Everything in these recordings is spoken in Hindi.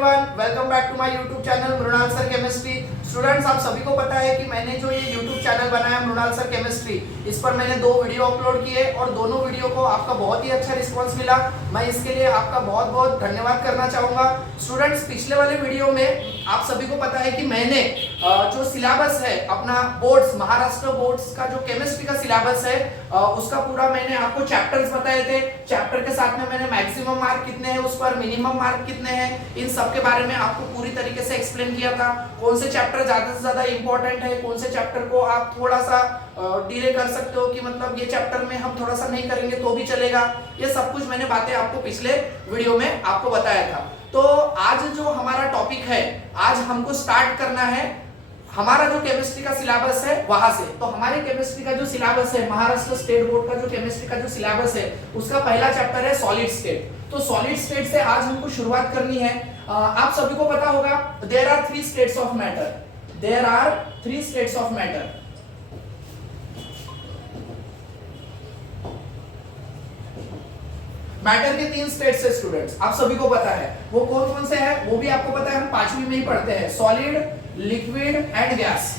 Everyone, welcome back to my YouTube channel Mrinal sir chemistry. Students, आप सभी को पता है कि मैंने जो ये यूट्यूब चैनल बनाया मृणाल सर केमिस्ट्री, इस पर मैंने 2 वीडियो अपलोड किए और दोनों वीडियो को आपका बहुत ही अच्छा रिस्पांस मिला। मैं इसके लिए आपका बहुत बहुत धन्यवाद करना चाहूँगा। स्टूडेंट्स, पिछले वाले वीडियो में आप सभी को पता है कि मैंने जो सिलेबस है अपना बोर्ड्स, महाराष्ट्र बोर्ड्स का जो केमिस्ट्री का सिलेबस है उसका पूरा मैंने आपको चैप्टर्स बताए थे। चैप्टर के साथ में मैंने मैक्सिमम मार्क कितने हैं, उस पर मिनिमम मार्क कितने हैं, इन सब के बारे में आपको पूरी तरीके से एक्सप्लेन किया था। कौन से चैप्टर ज्यादा से ज्यादा इंपॉर्टेंट है, कौन से चैप्टर को आप थोड़ा सा डिले कर सकते हो कि मतलब ये चैप्टर में हम थोड़ा सा नहीं करेंगे तो भी चलेगा। ये सब कुछ मैंने बातें आपको पिछले वीडियो में आपको बताया था। तो आज जो हमारा टॉपिक है, आज हमको स्टार्ट करना है हमारा जो केमिस्ट्री का सिलेबस है वहां से। तो हमारे केमिस्ट्री का जो सिलेबस है, महाराष्ट्र स्टेट बोर्ड का जो केमिस्ट्री का जो सिलेबस है, उसका पहला चैप्टर है सॉलिड स्टेट। तो सॉलिड स्टेट से आज हमको शुरुआत करनी है। आप सभी को पता होगा there are 3 states of matter. There are 3 states of matter. Matter के 3 स्टेट्स है स्टूडेंट्स, आप सभी को पता है। वो कौन कौन से हैं वो भी आपको पता है, हम 5वीं में ही पढ़ते हैं। सॉलिड, लिक्विड एंड गैस,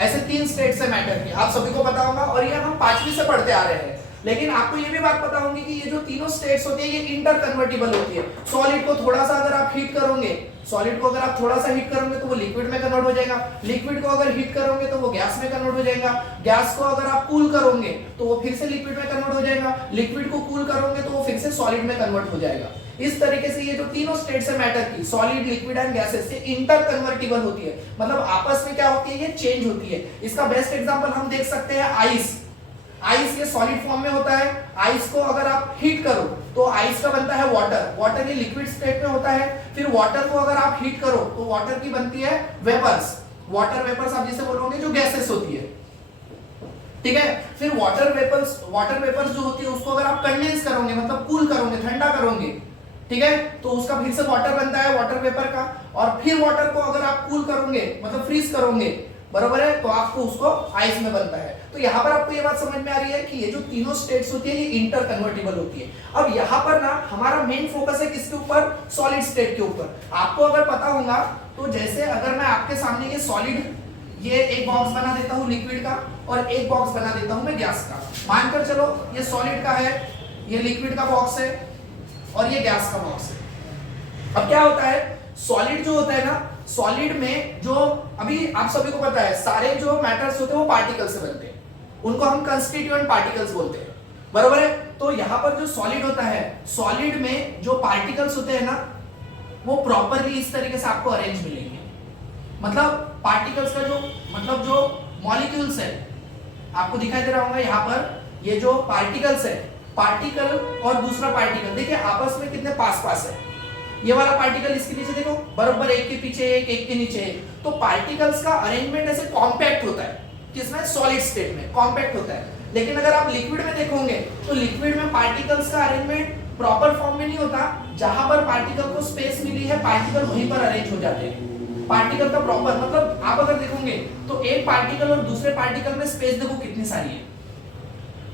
ऐसे 3 स्टेट्स है मैटर की, आप सभी को पता होगा और ये हम 5वीं से पढ़ते आ रहे हैं। लेकिन आपको ये भी बात पता होगी कि ये जो तीनों स्टेट्स होती है ये इंटर कन्वर्टिबल होती है। सॉलिड को थोड़ा सा अगर आप हीट करोगे, सॉलिड को अगर आप थोड़ा सा हीट करोगे तो वो लिक्विड में कन्वर्ट हो जाएगा। लिक्विड को अगर हीट करोगे तो वो गैस में कन्वर्ट हो जाएगा। गैस को अगर आप कूल करोगे तो वो फिर से लिक्विड में कन्वर्ट हो जाएगा। लिक्विड को कूल करोगे तो वो फिर से सॉलिड में कन्वर्ट हो जाएगा। इस तरीके से ये जो तीनों स्टेट्स है मैटर की, सॉलिड, लिक्विड एंड गैसेस, ये इंटर कन्वर्टिबल होती है। मतलब आपस में क्या होती है, ये चेंज होती है। इसका बेस्ट एग्जांपल हम देख सकते हैं आइस। आइस ये सॉलिड फॉर्म में होता है। आइस को अगर आप हीट करो तो आइस का बनता है वाटर। वाटर ये लिक्विड स्टेट में होता है। फिर वाटर को अगर आप हीट करो तो वाटर की बनती है वेपर्स। वाटर वेपर्स आप जिसे बोलोगे जो गैसेस होती है, ठीक है। फिर वाटर वेपर्स जो होती है उसको अगर आप कंडेंस करोगे, मतलब कूल करोगे, ठंडा करोगे, ठीक है, तो उसका फिर से वाटर बनता है वाटर वेपर का। और फिर वाटर को अगर आप कूल करोगे, मतलब फ्रीज करोगे, बरोबर है, तो आपको उसको आइस में बनता है। तो यहाँ पर आपको ये बात समझ में आ रही है कि ये जो तीनों स्टेट्स होती है ये इंटर कन्वर्टिबल होती है। अब यहाँ पर ना हमारा मेन फोकस है किसके ऊपर, सॉलिड स्टेट के ऊपर। आपको अगर पता होगा तो जैसे अगर मैं आपके सामने ये सॉलिड, ये एक बॉक्स बना देता हूँ लिक्विड का और एक बॉक्स बना देता हूँ मैं गैस का। मानकर चलो ये सॉलिड का है, ये लिक्विड का बॉक्स है और ये गैस का बॉक्स है। अब क्या होता है, सॉलिड जो होता है ना, सॉलिड में जो अभी आप सभी को पता है सारे जो मैटर्स होते हैं वो पार्टिकल से बनते हैं, उनको हम कंस्टिट्यूएंट पार्टिकल्स बोलते हैं, बरोबर है। तो यहाँ पर जो सॉलिड होता है, सॉलिड में जो पार्टिकल्स होते हैं ना वो प्रॉपरली इस तरीके से आपको अरेंज मिलेंगे। मतलब पार्टिकल्स का जो मतलब जो मॉलिक्यूल्स है आपको दिखाई दे रहा होगा यहाँ पर, ये जो पार्टिकल्स है, पार्टिकल और दूसरा पार्टिकल देखिए आपस में कितने पास पास है। ये वाला पार्टिकल इसके नीचे देखो, बराबर एक के पीछे एक, एक के नीचे एक। तो पार्टिकल्स का अरेंजमेंट ऐसे कॉम्पैक्ट होता है, किसमें, सॉलिड स्टेट में कॉम्पैक्ट होता है। लेकिन अगर आप लिक्विड में देखोगे तो लिक्विड में पार्टिकल्स का अरेंजमेंट प्रॉपर फॉर्म में नहीं होता। जहां पर पार्टिकल को स्पेस मिली है पार्टिकल वहीं पर अरेंज हो जाते हैं। पार्टिकल का प्रॉपर मतलब आप अगर देखोगे तो एक पार्टिकल और दूसरे पार्टिकल में स्पेस देखो कितनी सारी है,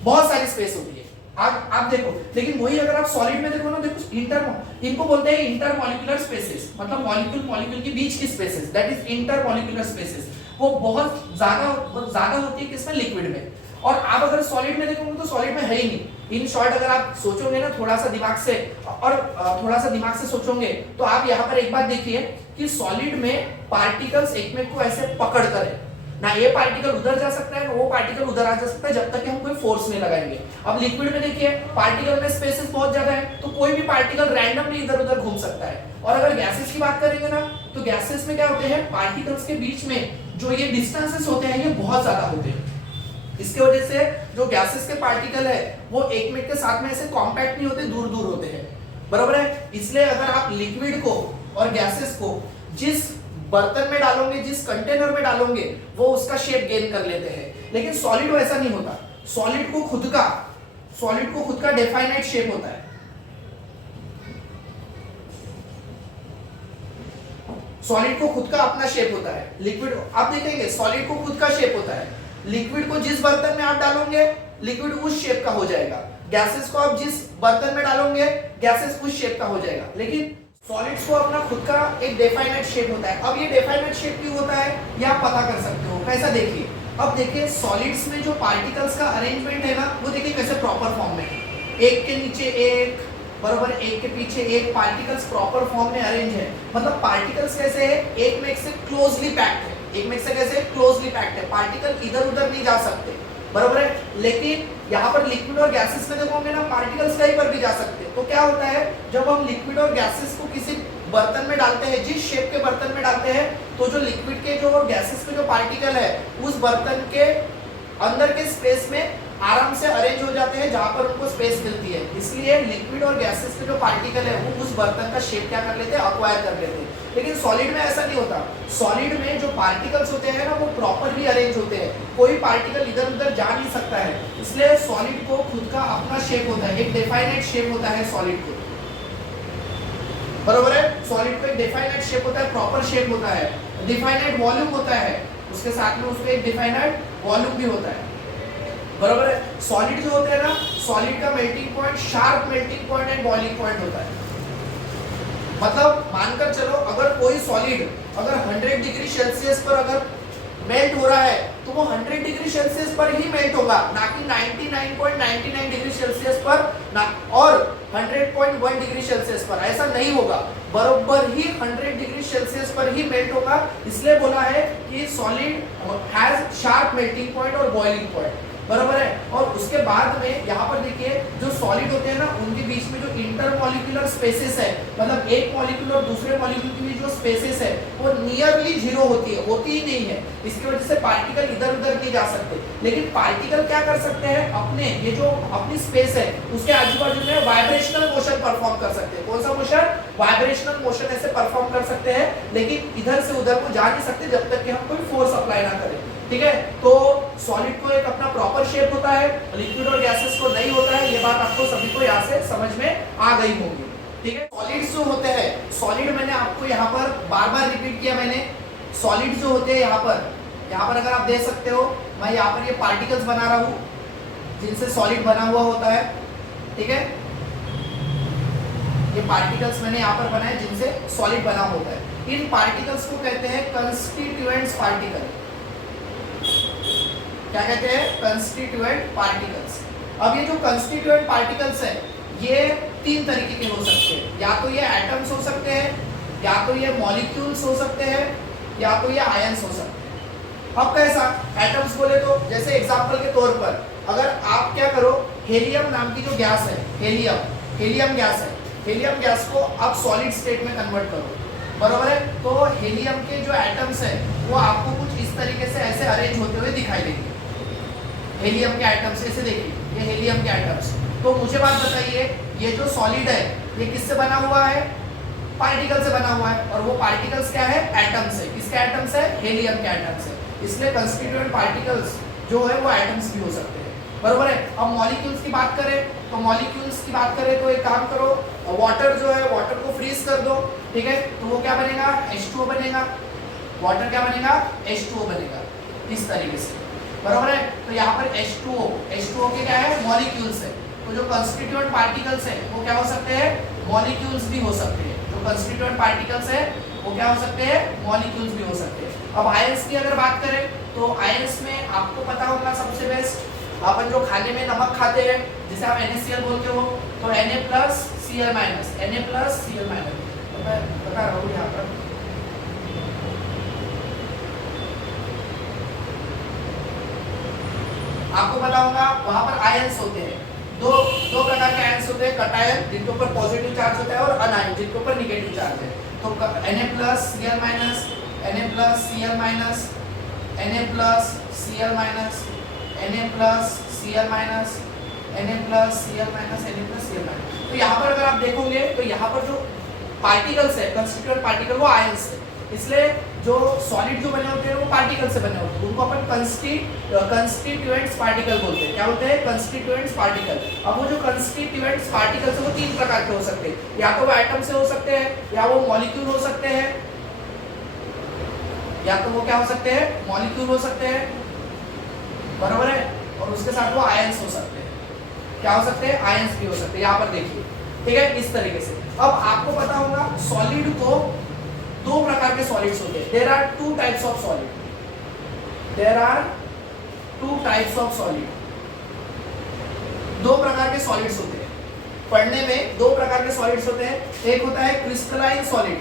बहुत सारी स्पेस होती है। आप देखो, लेकिन वही अगर आप सॉलिड में देखो ना, देखो इनको बोलते हैं इंटरमॉलिक्यूलर स्पेसेस, मतलब मॉलिक्यूल मॉलिक्यूल के बीच की spaces, that is intermolecular spaces. वो बहुत ज्यादा होती है किसमें, लिक्विड में। और आप अगर सॉलिड में देखोगे तो सॉलिड में है ही नहीं। इन शॉर्ट अगर आप सोचोगे ना थोड़ा सा दिमाग से सोचोगे तो आप यहाँ पर एक बात देखिए कि सॉलिड में पार्टिकल्स एक में को ऐसे पकड़ कर है ना, ये पार्टिकल उधर जा सकता है ना वो पार्टिकल उधर आ जा सकता है, जब तक कि हम कोई फोर्स नहीं लगाएंगे। अब लिक्विड में देखिए पार्टिकल में स्पेसेस बहुत ज्यादा है, तो कोई भी पार्टिकल रैंडमली इधर उधर घूम सकता है। और अगर गैसेस की बात करेंगे ना तो गैसेस में क्या होते हैं, पार्टिकल्स के बीच में जो ये डिस्टेंसेस होते हैं ये बहुत ज्यादा होते हैं। इसके वजह से जो गैसेस के पार्टिकल है वो एक में के साथ में ऐसे कॉम्पैक्ट नहीं होते, दूर दूर होते हैं, बराबर है। इसलिए अगर आप लिक्विड को और गैसेस को जिस बर्तन में डालोगे, जिस कंटेनर में डालोगे, वो उसका शेप गेन कर लेते हैं। लेकिन सॉलिड ऐसा नहीं होता। सॉलिड को खुद का डेफाइनाइट शेप होता है। सॉलिड को खुद का अपना शेप होता है। लिक्विड आप देखेंगे सॉलिड को खुद का शेप होता है। लिक्विड को जिस बर्तन में आप डालोगे लिक्विड उस शेप का हो जाएगा। गैसेस को आप जिस बर्तन में डालोगे गैसेस उस शेप का हो जाएगा। लेकिन सॉलिड्स को अपना खुद का एक डेफाइनेट शेप होता है। अब ये डेफाइनेट शेप क्यों होता है ये आप पता कर सकते हो। कैसा देखिए, अब देखिए सॉलिड्स में जो पार्टिकल्स का अरेंजमेंट है ना वो देखिए कैसे प्रॉपर फॉर्म में है, एक के नीचे एक, बराबर एक के पीछे एक, पार्टिकल्स प्रॉपर फॉर्म में अरेंज है। मतलब पार्टिकल्स कैसे है, एक में एक से क्लोजली पैक्ड है, एक में से कैसे क्लोजली पैक्ड है, पार्टिकल इधर उधर नहीं जा सकते, बराबर है। लेकिन यहाँ पर लिक्विड और गैसेस में देखोगे ना पार्टिकल्स कहीं पर भी जा सकते हैं। तो क्या होता है जब हम लिक्विड और गैसेस को किसी बर्तन में डालते हैं, जिस शेप के बर्तन में डालते हैं, तो जो लिक्विड के जो और गैसेस के जो पार्टिकल है उस बर्तन के अंदर के स्पेस में आराम से अरेंज हो जाते हैं जहां पर उनको स्पेस मिलती है। इसलिए लिक्विड और गैसेस के जो पार्टिकल है वो उस बर्तन का शेप क्या कर लेते हैं, अक्वायर कर लेते हैं। लेकिन सॉलिड में ऐसा नहीं होता। सॉलिड में जो पार्टिकल्स होते हैं ना वो प्रॉपरली अरेंज होते हैं, कोई पार्टिकल इधर उधर जा नहीं सकता है। इसलिए सॉलिड को खुद का अपना शेप होता है, एक डिफाइनेट शेप होता है सॉलिड को, बरोबर है। सॉलिड को एक डिफाइनेट शेप होता है, प्रॉपर शेप होता है, डिफाइनेट वॉल्यूम होता है, उसके साथ में उसको एक डिफाइनेट वॉल्यूम भी होता है, बरोबर है। सॉलिड जो होते हैं ना, सॉलिड का melting point sharp melting point and boiling point होता है। मतलब मानकर चलो अगर कोई सॉलिड अगर 100 डिग्री सेल्सियस पर अगर मेल्ट हो रहा है तो वो 100 डिग्री सेल्सियस पर ही मेल्ट होगा, ना कि 99.99 डिग्री सेल्सियस पर ना और 100.1 डिग्री सेल्सियस पर, ऐसा नहीं होगा, बरोबर ही 100 डिग्री सेल्सियस पर ही मेल्ट होगा। इसलिए बोला है कि solid has sharp melting point और बॉइलिंग पॉइंट, बरोबर है। और उसके बाद में यहाँ पर देखिए जो सॉलिड होते हैं ना उनके बीच में जो इंटरमॉलिक्यूलर स्पेसेस है, मतलब एक मॉलिक्यूल और दूसरे मॉलिक्यूल के बीच जो स्पेसेस है वो नियरली जीरो होती है, होती ही नहीं है। इसकी वजह से पार्टिकल इधर उधर नहीं जा सकते। लेकिन पार्टिकल क्या कर सकते हैं, अपने ये जो अपनी स्पेस है उसके आजू बाजू में वाइब्रेशनल मोशन परफॉर्म कर सकते हैं। कौन सा मोशन, वाइब्रेशनल मोशन ऐसे परफॉर्म कर सकते हैं, लेकिन इधर से उधर को जा नहीं सकते जब तक कि हम कोई फोर्स अप्लाई ना करें, ठीक है। तो सॉलिड को एक अपना प्रॉपर शेप होता है, लिक्विड और गैसेस को नहीं होता है। ये बात आपको सभी को यहाँ से समझ में आ गई होगी, ठीक है। सॉलिड्स जो होते हैं, सॉलिड मैंने आपको यहाँ पर बार बार रिपीट किया मैंने, सॉलिड जो होते हैं यहाँ पर अगर आप देख सकते हो मैं यहाँ पर ये पार्टिकल्स बना रहा हूँ जिनसे सॉलिड बना हुआ होता है, ठीक है। ये पार्टिकल्स मैंने यहाँ पर बनाए जिनसे सॉलिड बना होता है। इन पार्टिकल्स को कहते हैं कंस्टिट्यूएंट्स पार्टिकल। क्या कहते हैं, कंस्टिट्यूएंट पार्टिकल्स। अब ये जो कंस्टिट्यूएंट पार्टिकल्स है ये तीन तरीके के हो सकते हैं, या तो ये एटम्स हो सकते हैं, या तो ये मॉलिक्यूल्स हो सकते हैं, या तो ये आयंस हो सकते हैं। अब कैसा, एटम्स बोले तो जैसे एग्जांपल के तौर पर अगर आप क्या करो, हेलियम नाम की जो गैस है, हेलियम गैस है, हेलियम गैस को आप सॉलिड स्टेट में कन्वर्ट करो, बरोबर है। तो हेलियम के जो एटम्स है वो आपको कुछ इस तरीके से ऐसे अरेंज होते हुए दिखाई देंगे। हेलियम के एटम्स ऐसे देखिए, ये हेलियम के एटम्स। तो मुझे बात बताइए, ये जो सॉलिड है ये किससे बना हुआ है, पार्टिकल से बना हुआ है, और वो पार्टिकल्स क्या है, एटम्स है। किसके एटम्स है, हेलियम के एटम्स है। इसलिए कंस्टिट्यूएंट पार्टिकल्स जो है वो एटम्स भी हो सकते हैं, बरोबर है। अब मॉलिक्यूल्स की बात करें तो मॉलिक्यूल्स की बात करें तो एक काम करो, वाटर जो है वाटर को फ्रीज कर दो, ठीक है, तो वो क्या बनेगा, H2O बनेगा। वाटर क्या बनेगा, H2O बनेगा, इस तरीके से, बरोबर है। तो यहाँ पर H2O के क्या है, मॉलिक्यूल्स है। तो जो कंस्टिट्यूएंट पार्टिकल्स है वो क्या हो सकते हैं, मॉलिक्यूल्स भी हो सकते हैं। जो कंस्टिट्यूएंट पार्टिकल्स है वो क्या हो सकते हैं, मॉलिक्यूल्स भी हो सकते हैं। अब आयंस की अगर बात करें तो आयंस में आपको पता होगा सबसे बेस्ट, अपन जो खाने में नमक खाते हैं जिसे आप NaCl बोलते हो, तो Na+Cl-, Na+Cl-। तो मैं बता रहा हूँ यहाँ पर, आपको पता होगा वहां पर आयंस होते हैं, दो प्रकार के आयंस होते हैं, कटायन जिनके ऊपर पॉजिटिव चार्ज होता है और अनायन जिनके ऊपर निगेटिव चार्ज है। तो Na+Cl-, तो यहाँ पर अगर आप देखोगे तो यहाँ पर जो पार्टिकल्स है, कंस्टिट्यूएंट पार्टिकल, वो आयंस है। इसलिए जो सॉलिड जो बने होते हैं वो पार्टिकल से बने होते हैं, उनको अपन कंस्टिट्यूएंट्स पार्टिकल बोलते हैं। क्या होते हैं, कंस्टिट्यूएंट्स पार्टिकल। अब वो जो कंस्टिट्यूएंट्स पार्टिकल्स है वो तीन प्रकार के हो सकते हैं, या तो वो एटम से हो सकते हैं, या वो मॉलिक्यूल हो सकते हैं, या तो वो क्या हो सकते हैं, मॉलिक्यूल हो सकते हैं, बराबर है। और उसके साथ वो आयंस हो सकते हैं। क्या हो सकते हैं, आयंस भी हो सकते हैं। यहाँ पर देखिए, ठीक है, इस तरीके से। अब आपको पता होगा सॉलिड को दो प्रकार के सॉलिड्स होते हैं। There are two types of solid, there are two types of solid, दो प्रकार के सॉलिड्स होते हैं। पढ़ने में दो प्रकार के सॉलिड्स होते हैं, एक होता है क्रिस्टलाइन सॉलिड,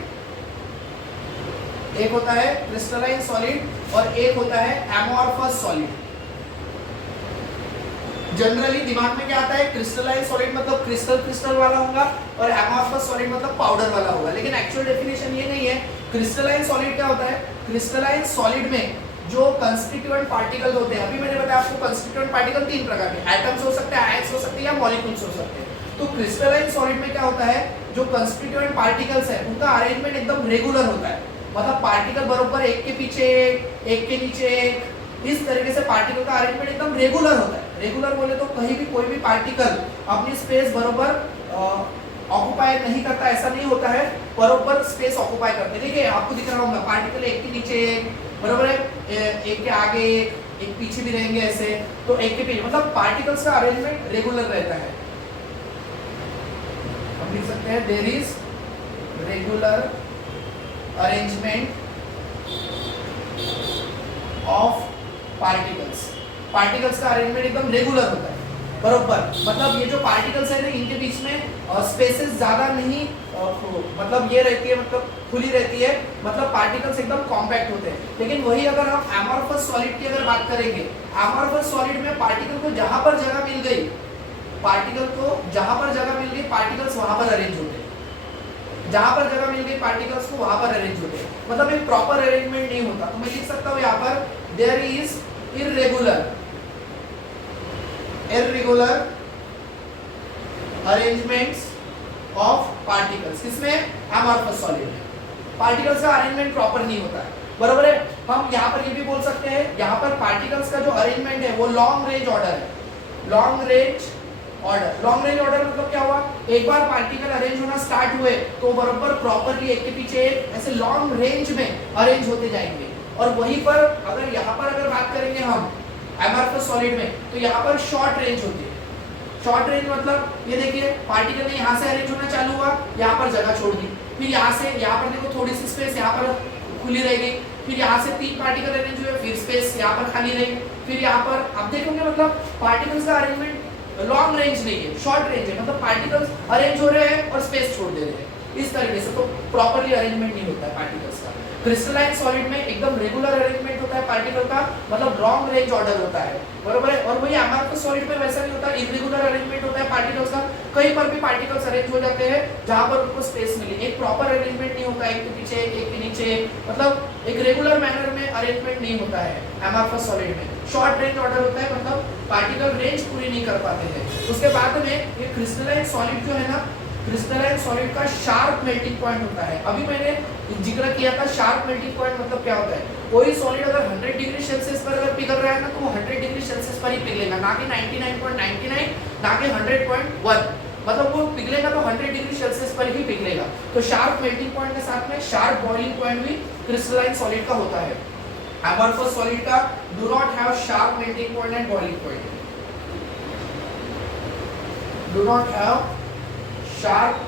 एक होता है क्रिस्टलाइन सॉलिड और एक होता है एमोर्फस सॉलिड। जनरली दिमाग में क्या आता है, क्रिस्टलाइन सॉलिड मतलब क्रिस्टल क्रिस्टल वाला होगा और एमोर्फस सॉलिड मतलब पाउडर वाला होगा, लेकिन एक्चुअल डेफिनेशन ये नहीं है। क्रिस्टलाइन सॉलिड क्या होता है, क्रिस्टलाइन सॉलिड में जो कंस्टिट्यूएंट पार्टिकल होते हैं, अभी मैंने बताया आपको कंस्टिट्यूएंट पार्टिकल तीन प्रकार के, एटम्स हो सकते हैं, आयंस हो सकते हैं या मॉलिक्यूल्स हो सकते हैं। तो क्रिस्टलाइन सॉलिड में क्या होता है, जो कंस्टिट्यूएंट पार्टिकल्स है उनका अरेंजमेंट एकदम रेगुलर होता है, मतलब पार्टिकल बरोबर एक के पीछे एक के नीचे एक, इस तरीके से पार्टिकल का अरेंजमेंट एकदम रेगुलर होता है। रेगुलर बोले तो कहीं भी कोई भी पार्टिकल अपनी स्पेस बरोबर ऑक्युपाई नहीं करता, ऐसा नहीं होता है, बरोबर स्पेस ऑक्युपाई करते हैं। देखिए आपको दिख रहा होगा पार्टिकल एक के नीचे एक, बरोबर है, एक के आगे एक पीछे भी रहेंगे ऐसे, तो एक के पीछे, मतलब पार्टिकल्स का अरेंजमेंट रेगुलर रहता है। हम लिख सकते हैं there is regular arrangement of particles, particles का अरेंजमेंट एकदम रेगुलर होता है बरोबर, मतलब ये जो पार्टिकल्स है ना इनके बीच में स्पेसेस ज्यादा नहीं मतलब ये रहती है, मतलब खुली रहती है, मतलब पार्टिकल्स एकदम कॉम्पैक्ट होते हैं। लेकिन वही अगर हम एमोर्फस सॉलिड की अगर बात करेंगे, एमोर्फस सॉलिड में पार्टिकल को जहां पर जगह मिल गई, पार्टिकल को जहां पर जगह मिल गई पार्टिकल्स वहां पर अरेंज होते हैं, जहां पर जगह मिल गई पार्टिकल्स को वहां पर अरेंज होते हैं, मतलब एक प्रॉपर अरेंजमेंट नहीं होता। तो मैं लिख सकता हूं यहाँ पर there is irregular arrangements of particles, किसमें, amorphous solid में पार्टिकल्स का अरेंजमेंट प्रॉपर नहीं होता है, बरोबर है। हम यहाँ पर ये भी बोल सकते हैं, यहाँ पर पार्टिकल्स का जो अरेंजमेंट है वो लॉन्ग रेंज ऑर्डर है, long range order. Long range order मतलब क्या हुआ, एक बार पार्टिकल अरेंज होना स्टार्ट हुए तो बरोबर प्रॉपरली एक के पीछे एक ऐसे लॉन्ग रेंज में अरेंज होते जाएंगे। और वहीं पर अगर यहाँ पर अगर बात करेंगे हम एमोर्फस सॉलिड में, तो यहाँ पर शॉर्ट रेंज होती है। शॉर्ट रेंज मतलब ये देखिए पार्टिकल ने यहाँ से अरेंज होना चालू हुआ, यहाँ पर जगह छोड़ दी, फिर यहाँ से यहाँ पर देखो थोड़ी सी स्पेस यहाँ पर खुली रहेगी, फिर यहाँ से तीन पार्टिकल अरेंज हुए, फिर स्पेस यहाँ पर खाली रहेगी, फिर यहाँ पर अब देखोगे मतलब पार्टिकल्स का अरेंजमेंट लॉन्ग रेंज नहीं है, शॉर्ट रेंज है, मतलब पार्टिकल्स अरेंज हो रहे हैं और स्पेस छोड़ दे रहे हैं इस तरीके से, तो प्रॉपर्ली अरेंजमेंट नहीं होता है पार्टिकल्स का। क्रिस्टलाइन सॉलिड में एकदम रेगुलर अरेंजमेंट होता है पार्टिकल का, मतलब लॉन्ग रेंज ऑर्डर होता है, बरोबर है। और वही एमोर्फस सॉलिड में वैसा नहीं होता, इरेगुलर अरेंजमेंट होता है पार्टिकल्स का, कहीं पर भी पार्टिकल्स अरेंज हो जाते हैं जहां पर उनको स्पेस मिले, एक प्रॉपर अरेंजमेंट नहीं होता, एक के पीछे एक के नीचे, मतलब एक रेगुलर मैनर में अरेंजमेंट नहीं होता है एमोर्फस सॉलिड में। शॉर्ट रेंज ऑर्डर होता है, मतलब पार्टिकल रेंज पूरी नहीं कर पाते हैं। उसके बाद में ये क्रिस्टलाइन सॉलिड जो है ना, क्रिस्टलाइन सॉलिड का शार्प मेल्टिंग पॉइंट होता है। अभी मैंने जिक्र किया था शार्प मेल्टिंग पॉइंट मतलब क्या होता है, कोई सॉलिड अगर 100 डिग्री सेल्सियस पर अगर पिघल रहा है ना तो वो 100 डिग्री सेल्सियस पर ही पिघलेगा, ना कि 99.99, ना कि 100.1, मतलब वो पिघलेगा तो 100 डिग्री सेल्सियस पर ही पिघलेगा। तो शार्प मेल्टिंग पॉइंट के साथ में शार्प बॉइलिंग पॉइंट भी क्रिस्टलाइन सॉलिड का होता है। एमोर्फस सॉलिड का do not have sharp melting point and boiling point, do not have sharp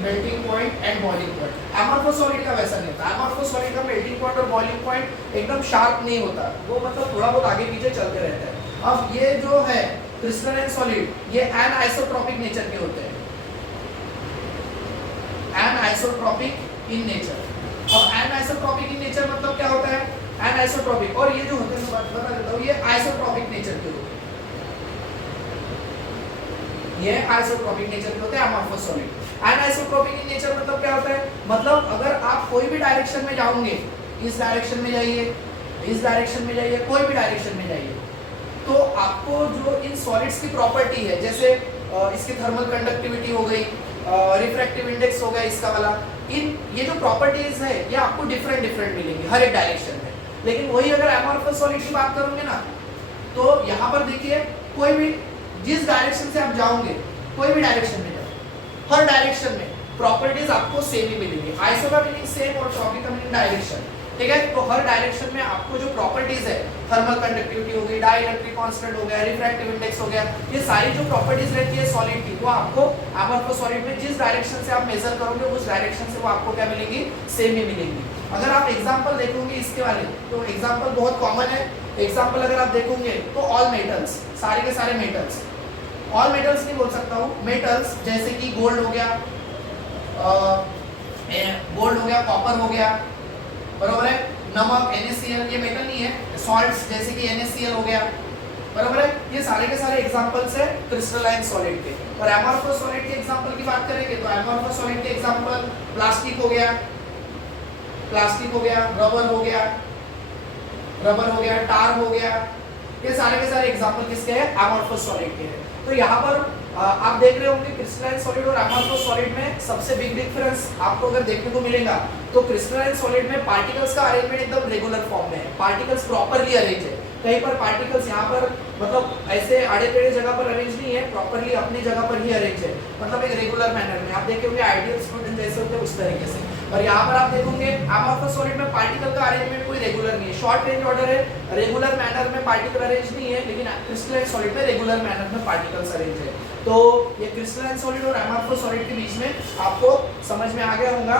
melting point and boiling point. Amorphous solid का वैसा नहीं होता, एमोर्फस सॉलिड का मेल्टिंग पॉइंट और बॉइलिंग पॉइंट एकदम शार्प नहीं होता, वो मतलब थोड़ा बहुत आगे पीछे चलते रहता है। अब ये जो है क्रिस्टलाइन सॉलिड ये एनआइसोट्रॉपिक नेचर के होते हैं, एनआइसोट्रॉपिक इन नेचर। अब एनआइसोट्रॉपिक इन नेचर मतलब क्या होता है, एनआइसोट्रॉपिक, और ये जो होते हैं मैं बता देता हूँ, ये आइसोट्रॉपिक नेचर के होते हैं, ये आइसोट्रॉपिक नेचर के होते हैं amorphous solid. Anisotropic in nature मतलब क्या होता है, मतलब अगर आप कोई भी डायरेक्शन में जाओगे, इस डायरेक्शन में जाइए, इस डायरेक्शन में जाइए, कोई भी डायरेक्शन में जाइए, तो आपको जो इन सॉलिड्स की प्रॉपर्टी है, जैसे इसकी थर्मल कंडक्टिविटी हो गई, रिफ्रैक्टिव इंडेक्स हो गया इसका वाला, इन ये जो प्रॉपर्टीज है ये आपको डिफरेंट डिफरेंट मिलेंगी हर एक डायरेक्शन में। लेकिन वही अगर एमोर्फस सॉलिड की बात करोगे ना, तो यहाँ पर देखिए कोई भी जिस डायरेक्शन से आप जाओगे, कोई भी डायरेक्शन में जाओ, हर डायरेक्शन में प्रॉपर्टीज आपको सेम ही मिलेंगी। आइसो का मीनिंग सेम और ट्रॉपिक का मीनिंग डायरेक्शन, ठीक है। तो हर डायरेक्शन में आपको जो प्रॉपर्टीज है, थर्मल कंडक्टिविटी हो गई, डाइलेक्ट्रिक कांस्टेंट हो गया, रिफ्रैक्टिव इंडेक्स हो गया, ये सारी जो प्रॉपर्टीज रहती है सॉलिड की, वो आपको अमॉर्फस सॉलिड में जिस डायरेक्शन से आप मेजर करोगे उस डायरेक्शन से वो आपको क्या मिलेंगी, सेम ही मिलेंगी। अगर आप एग्जांपल देखोगे इसके वाले, तो एग्जांपल बहुत कॉमन है। एग्जांपल अगर आप देखोगे तो ऑल मेटल्स, सारे के सारे मेटल्स, ऑल मेटल्स नहीं बोल सकता हूँ, मेटल्स जैसे कि गोल्ड हो गया, गोल्ड हो गया, कॉपर हो गया, बरोबर है, नमक NaCl, ये मेटल नहीं है, सॉल्ट्स जैसे कि NaCl हो गया, बरोबर है, ये सारे के सारे एग्जांपल्स है क्रिस्टलाइन सॉलिड के। और अमॉर्फस सॉलिड के एग्जांपल की बात करेंगे तो अमॉर्फस सॉलिड के एग्जांपल प्लास्टिक हो गया, प्लास्टिक हो गया, रबर हो गया, रबर हो गया, टार हो गया, ये सारे के सारे एग्जांपल किसके हैं, अमॉर्फस सॉलिड के हैं। तो यहाँ पर आप देख रहे होंगे क्रिस्टलाइन सॉलिड और अमॉर्फस सॉलिड में सबसे बिग डिफरेंस आपको अगर देखने को मिलेगा तो क्रिस्टलाइन सॉलिड में पार्टिकल्स का अरेंजमेंट एकदम रेगुलर फॉर्म में है, पार्टिकल्स प्रॉपर्ली अरेंज है। कहीं पर पार्टिकल्स यहाँ पर मतलब ऐसे आड़े टेढ़े जगह पर अरेंज नहीं है, प्रॉपर्ली अपनी जगह पर ही अरेंज है, मतलब एक रेगुलर मैनर में। आप देखेंगे आइडियल स्टूडेंट जैसे होते हैं उस तरीके से। और यहाँ पर आप देखोगे अमॉर्फस सॉलिड में पार्टिकल का अरेंजमेंट कोई रेगुलर नहीं है, शॉर्ट रेंज ऑर्डर है, रेगुलर मैनर में पार्टिकल अरेंज नहीं है, लेकिन क्रिस्टलाइन सॉलिड में रेगुलर मैनर में पार्टिकल्स अरेंज है। तो ये क्रिस्टलाइन सॉलिड और अमॉर्फस सॉलिड के बीच में आपको समझ में आ गया होगा।